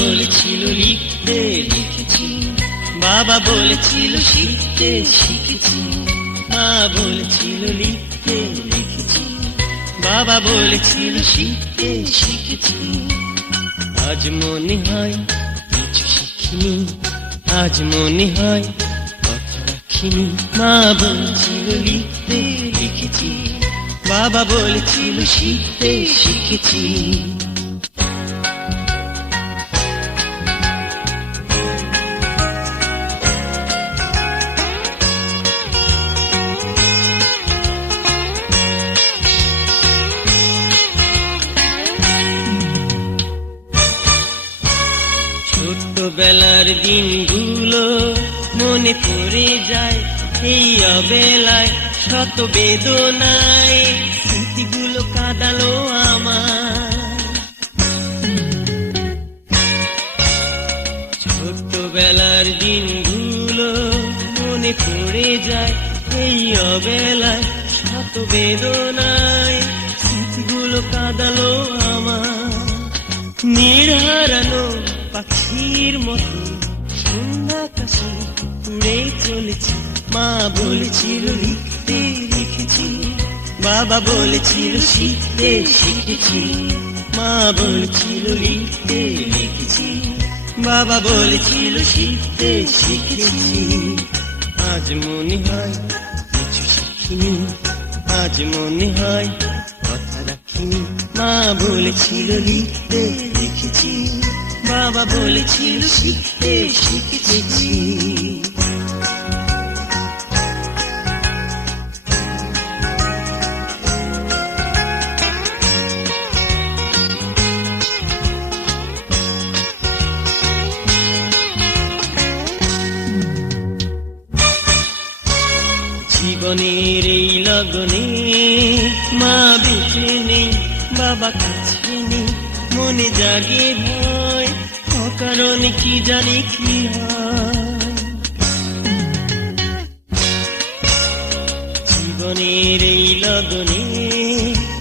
বলেছিল, লিখতে লিখেছি। বাবা বলেছিল, শিখতে শিখেছি। মা বলেছিল, লিখতে লিখেছি। বাবা বলেছিল, শিখতে শিখেছি। আজ মনে হয় কিছু শিখিনি। আজ মনে হয় কথা রাখিনি। মা বলেছিল, লিখতে লিখেছি। বাবা বলেছিল, শিখতে শিখেছি। ছোট্টবেলার দিনগুলো মনে পড়ে যায়, এই অবেলায় শত বেদনায়, স্মৃতিগুলো কাঁদালো আমার। ছোট্টবেলার দিনগুলো মনে পড়ে যায়, এই অবেলায় শত বেদনায়, স্মৃতিগুলো কাঁদালো আমার। নির্হারানো পাখির মতো সন্ধ্যা কাছে উড়ে চলেছি। মা বলেছিল, লিখতে লিখেছি। বাবা বলেছিল, শিখতে শিখেছি। মা বলেছিল, লিখতে লিখেছি। বাবা বলেছিল, শিখতে শিখেছি। আজ মনে হয় কিছু শিখিনি। আজ মনে হয় কথা রাখিনি। মা বলেছিল, লিখতে লিখেছি। বাবা বলেছিল, শিখতে শিখেছি। জীবনের এই লগনে মা বেঁচে নেই, বাবা কাছে নেই, মনে জাগে ভয়। অকারণ কি জানি কি জীবনের এই লগনে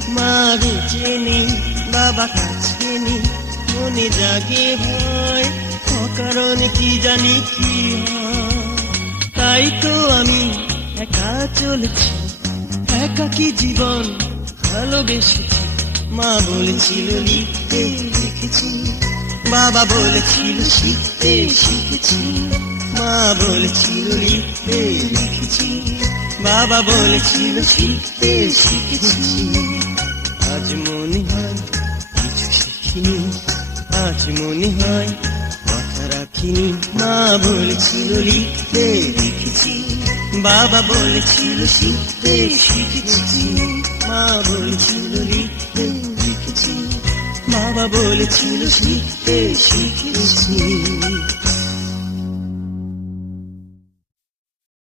মা বেঁচে বাবা কাছে নেই মনে জাগে ভয়, অকারণ কি জানি কি তাই তো আমি একা চলেছি একাকি জীবন ভালোবেসেছি। মা বলেছিল লিখতে লিখেছি বাবা বলেছিল শিখতে, শিখেছি। মা বলেছিল লিখতে, লিখেছি। বাবা বলেছিল শিখতে, শিখেছি। আজ মনে হয় কিছু শিখিনি। আজ মনে হয় কথা রাখিনি। মা বলেছিল লিখতে, লিখেছি। বাবা বলেছিল শিখতে, শিখেছি। মা বলেছিল লিখতে বাবা বলেছিল শিখতে শিখেছি।